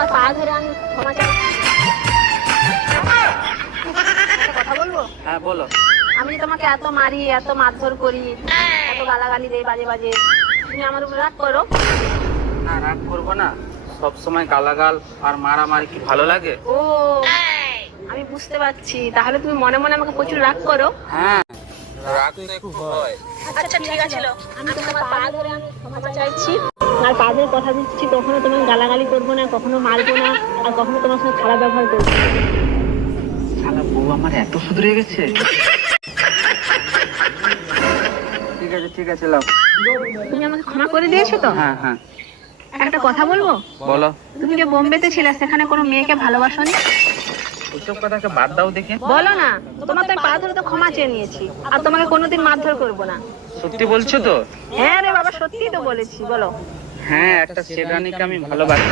তোমার পা ধরে আমি ক্ষমা চাই। একটা কথা বলবো? হ্যাঁ বলো। আমি যে তোমাকে এত মারি, এত মারধর করি, এত গালাগালি দেই বাজে বাজে, তুমি আমার উপর রাগ করো? না রাগ করবো না, সব সময় গালাগাল আর মারামারি কি ভালো লাগে? ও আমি বুঝতে পারছি, তাহলে তুমি মনে মনে আমাকে প্রচুর রাগ করো। হ্যাঁ রাগ তো একটু হয়। আচ্ছা ঠিক আছে, আমি তোমার পা ধরে আমি ক্ষমা চাইছি, আর পা ধরে কথা দিচ্ছি কখনো তোমাকে গালাগালি করবো না, কখনো মারবো না, আর কখনো তোমার সঙ্গে খারাপ ব্যবহার করবো না। শালা বউ আমার এত শুধরে গেছে। ঠিক আছে লাও। তুমি আমাকে ক্ষমা করে দিয়েছো তো? হ্যাঁ হ্যাঁ একটা কথা বলবো? বলো। তুমি যে বোম্বেতে ছিলে, সেখানে কোনো মেয়েকে ভালোবাসোনি? ওইসব কথাকে বাদ দাও দেখে। বলো না, তোমার তো আমি পা ধরে তো ক্ষমা চেয়ে নিয়েছি, আর তোমাকে কোনোদিন মারধর করবো না। সত্যি বলছো তো? হ্যাঁ রে বাবা, সত্যিই তো বলেছি, বলো। হ্যাঁ একটা শেরানিকে আমি ভালোবাসি।